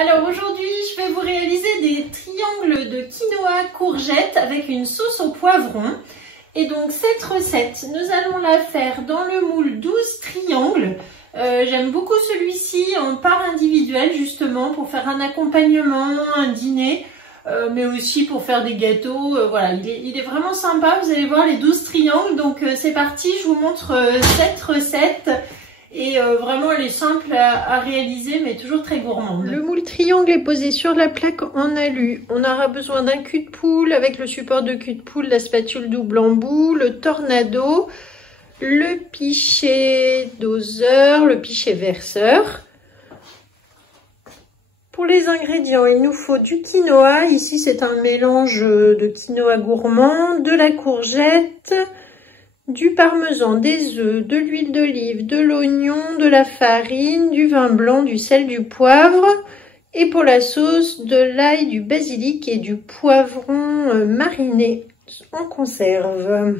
Alors aujourd'hui, je vais vous réaliser des triangles de quinoa courgette avec une sauce au poivron. Et donc cette recette, nous allons la faire dans le moule 12 triangles. J'aime beaucoup celui-ci en part individuelle justement pour faire un accompagnement, un dîner, mais aussi pour faire des gâteaux. Voilà, il est vraiment sympa. Vous allez voir les 12 triangles. Donc c'est parti, je vous montre cette recette. Et vraiment elle est simple à réaliser mais toujours très gourmande. Le moule triangle est posé sur la plaque en alu. On aura besoin d'un cul de poule avec le support de cul de poule, la spatule double embout, le tornado, le pichet doseur, le pichet verseur. Pour les ingrédients, il nous faut du quinoa. Ici c'est un mélange de quinoa gourmand, de la courgette, du parmesan, des œufs, de l'huile d'olive, de l'oignon, de la farine, du vin blanc, du sel, du poivre. Et pour la sauce, de l'ail, du basilic et du poivron mariné en conserve.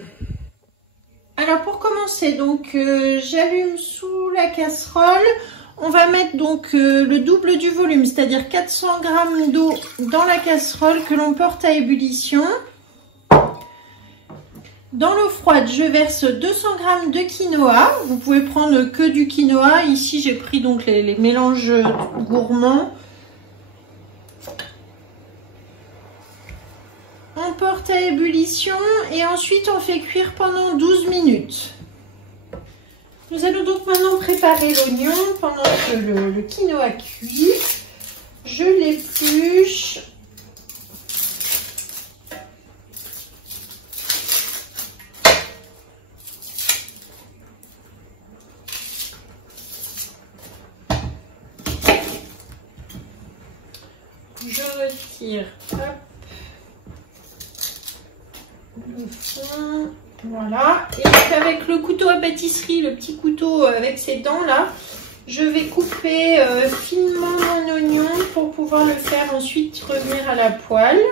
Alors pour commencer, donc j'allume sous la casserole. On va mettre donc le double du volume, c'est-à-dire 400 g d'eau dans la casserole que l'on porte à ébullition. Dans l'eau froide, je verse 200 g de quinoa. Vous pouvez prendre que du quinoa. Ici, j'ai pris donc les mélanges gourmands. On porte à ébullition et ensuite on fait cuire pendant 12 minutes. Nous allons donc maintenant préparer l'oignon pendant que le quinoa cuit. Je l'épluche. Je retire le fond, voilà. Et donc avec le couteau à pâtisserie, le petit couteau avec ses dents là, je vais couper finement mon oignon pour pouvoir le faire ensuite revenir à la poêle.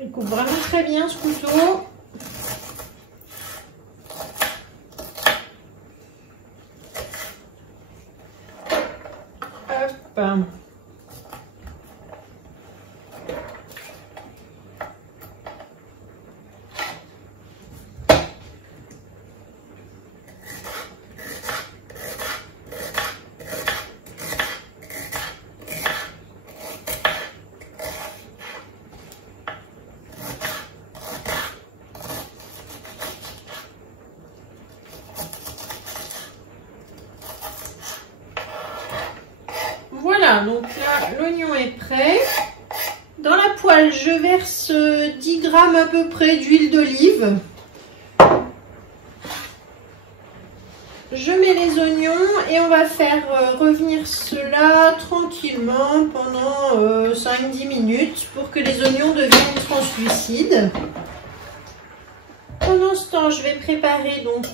Il coupe vraiment très bien ce couteau. Hop. Voilà, donc là, l'oignon est prêt. Dans la poêle, je verse 10 g à peu près d'huile d'olive. Je mets les oignons et on va faire revenir cela tranquillement pendant 5-10 minutes pour que les oignons deviennent translucides. Pendant ce temps, je vais préparer donc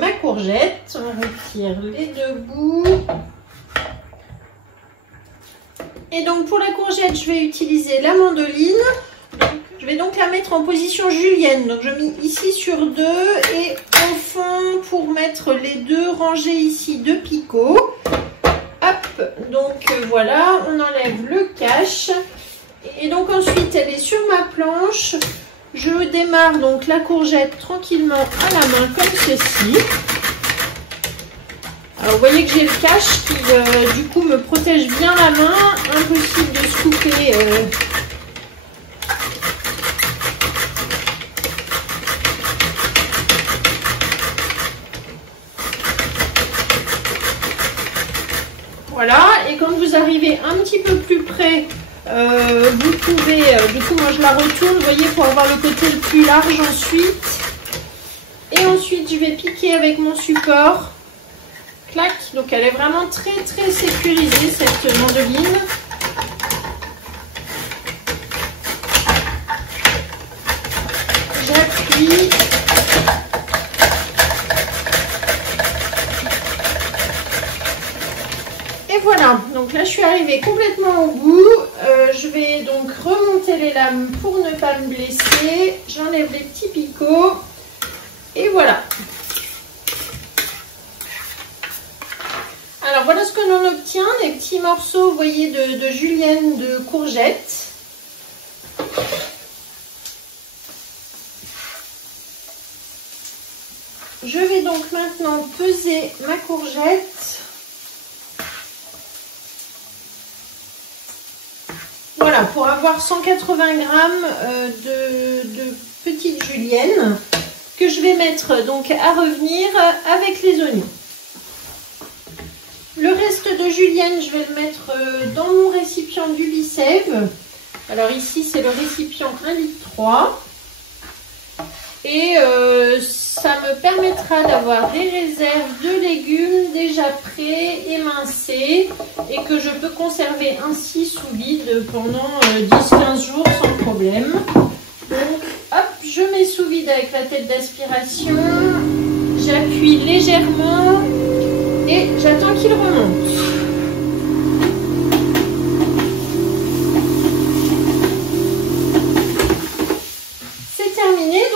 ma courgette. On retire les deux bouts. Et donc pour la courgette, je vais utiliser la mandoline. Je vais donc la mettre en position julienne. Donc je mets ici sur 2 et au fond pour mettre les deux rangées ici de picots. Hop, donc voilà, on enlève le cache. Et donc ensuite elle est sur ma planche. Je démarre donc la courgette tranquillement à la main comme ceci. Alors vous voyez que j'ai le cache qui du coup me protège bien la main, impossible de se couper. Voilà, et quand vous arrivez un petit peu plus près, vous pouvez, du coup moi je la retourne, vous voyez, pour avoir le côté le plus large ensuite. Et ensuite je vais piquer avec mon support. Clac, donc elle est vraiment très sécurisée cette mandoline. J'appuie. Et voilà, donc là je suis arrivée complètement au bout. Je vais donc remonter les lames pour ne pas me blesser. J'enlève les petits picots. voilà. Alors voilà ce que l'on obtient, des petits morceaux, vous voyez, de julienne, de courgettes. Je vais donc maintenant peser ma courgette. Voilà, pour avoir 180 grammes de petites juliennes que je vais mettre donc à revenir avec les oignons. Le reste de julienne, je vais le mettre dans mon récipient du Bicève. Alors ici, c'est le récipient 1,3 litre. Et ça me permettra d'avoir des réserves de légumes déjà prêts, émincés, et que je peux conserver ainsi sous vide pendant 10-15 jours sans problème. Donc hop, je mets sous vide avec la tête d'aspiration, j'appuie légèrement et j'attends qu'il remonte.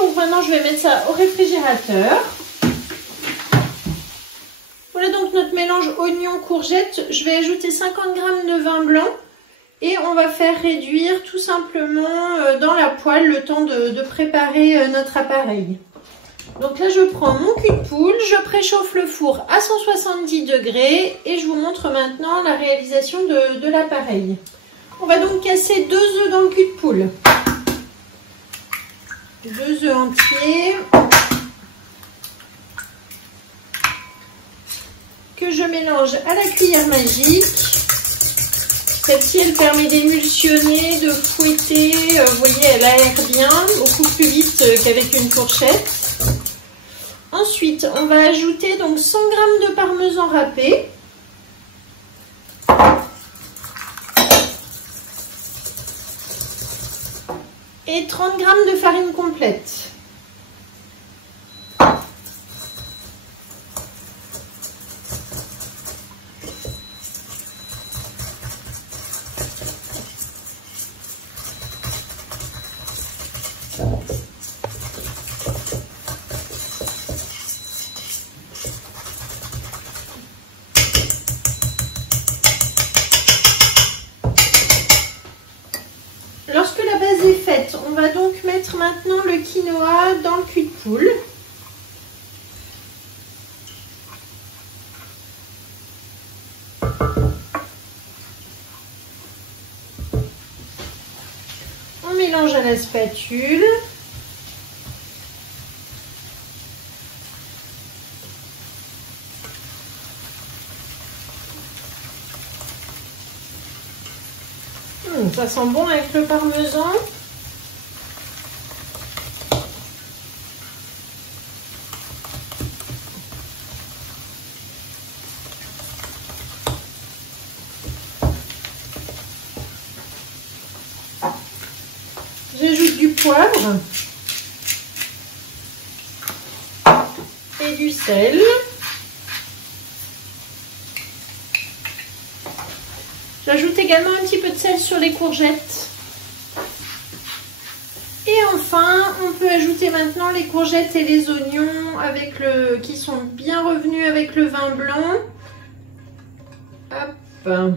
Donc maintenant je vais mettre ça au réfrigérateur. Voilà donc notre mélange oignon courgette. Je vais ajouter 50 g de vin blanc et on va faire réduire tout simplement dans la poêle le temps de préparer notre appareil. Donc là je prends mon cul de poule, je préchauffe le four à 170 degrés et je vous montre maintenant la réalisation de l'appareil. On va donc casser 2 œufs dans le cul de poule. 2 œufs entiers que je mélange à la cuillère magique. Celle-ci, elle permet d'émulsionner, de fouetter. Vous voyez, elle aère bien, beaucoup plus vite qu'avec une fourchette. Ensuite, on va ajouter donc 100 g de parmesan râpé. Et 30 g de farine complète. Lorsque la base est faite, on va donc mettre maintenant le quinoa dans le cul de poule. On mélange à la spatule. Ça sent bon avec le parmesan. J'ajoute du poivre et du sel. J'ajoute également un petit peu de sel sur les courgettes. Et enfin, on peut ajouter maintenant les courgettes et les oignons qui sont bien revenus avec le vin blanc. Hop.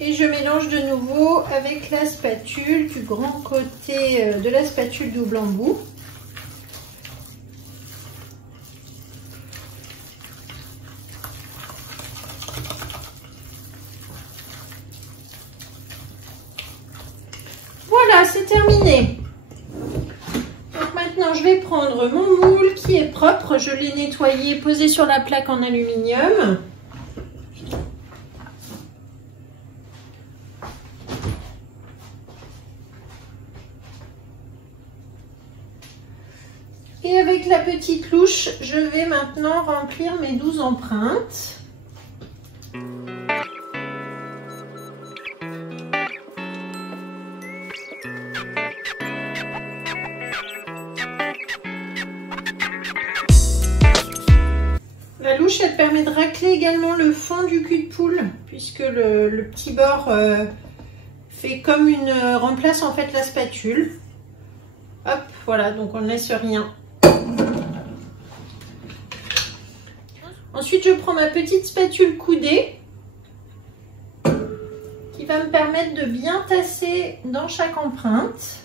Et je mélange de nouveau avec la spatule du grand côté de la spatule double embout. Voilà, c'est terminé. Donc maintenant, je vais prendre mon moule qui est propre. Je l'ai nettoyé, posé sur la plaque en aluminium. Et avec la petite louche, je vais maintenant remplir mes 12 empreintes. La louche louche, elle permet de racler également le fond du cul de poule, puisque le petit bord fait comme remplace en fait la spatule. Hop, voilà, donc on ne laisse rien. Ensuite, je prends ma petite spatule coudée qui va me permettre de bien tasser dans chaque empreinte.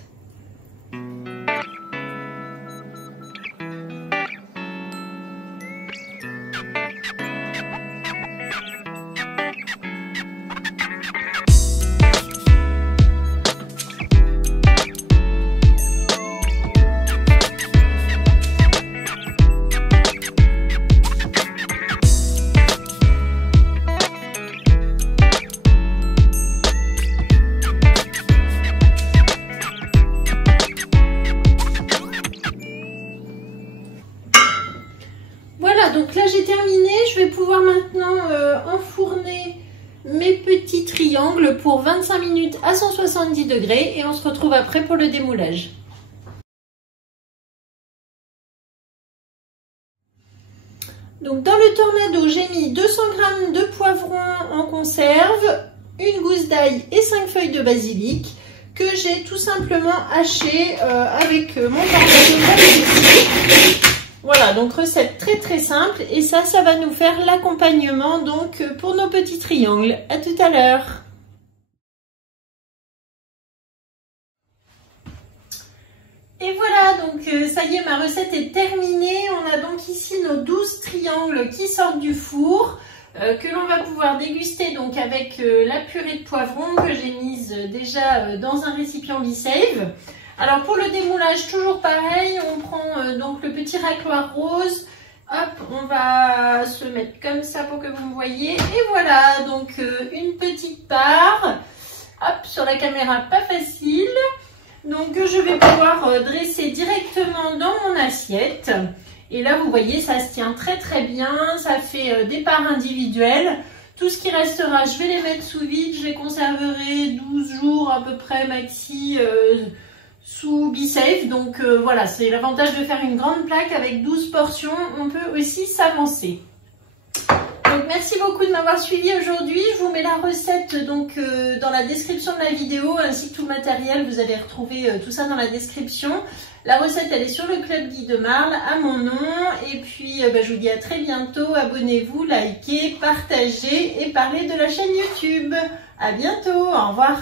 Donc là j'ai terminé, je vais pouvoir maintenant enfourner mes petits triangles pour 25 minutes à 170 degrés et on se retrouve après pour le démoulage. Donc dans le tornado, j'ai mis 200 g de poivrons en conserve, une gousse d'ail et 5 feuilles de basilic que j'ai tout simplement haché avec mon tornado. Voilà, donc recette très simple et ça va nous faire l'accompagnement donc pour nos petits triangles. À tout à l'heure. Et voilà, donc ça y est, ma recette est terminée. On a donc ici nos 12 triangles qui sortent du four que l'on va pouvoir déguster donc avec la purée de poivrons que j'ai mise déjà dans un récipient Be-Save. Alors pour le démoulage, toujours pareil, on prend donc le petit racloir rose, hop, on va se mettre comme ça pour que vous me voyez, et voilà, donc une petite part, hop, sur la caméra, pas facile, donc je vais pouvoir dresser directement dans mon assiette, et là vous voyez, ça se tient très bien, ça fait des parts individuelles. Tout ce qui restera, je vais les mettre sous vide, je les conserverai 12 jours à peu près maxi, sous Be-Save, donc voilà, c'est l'avantage de faire une grande plaque avec 12 portions, on peut aussi s'avancer. Donc merci beaucoup de m'avoir suivi aujourd'hui, je vous mets la recette donc dans la description de la vidéo ainsi que tout le matériel, vous allez retrouver tout ça dans la description. La recette elle est sur le Club Guy de Marle à mon nom et puis je vous dis à très bientôt, abonnez-vous, likez, partagez et parlez de la chaîne YouTube. À bientôt, au revoir.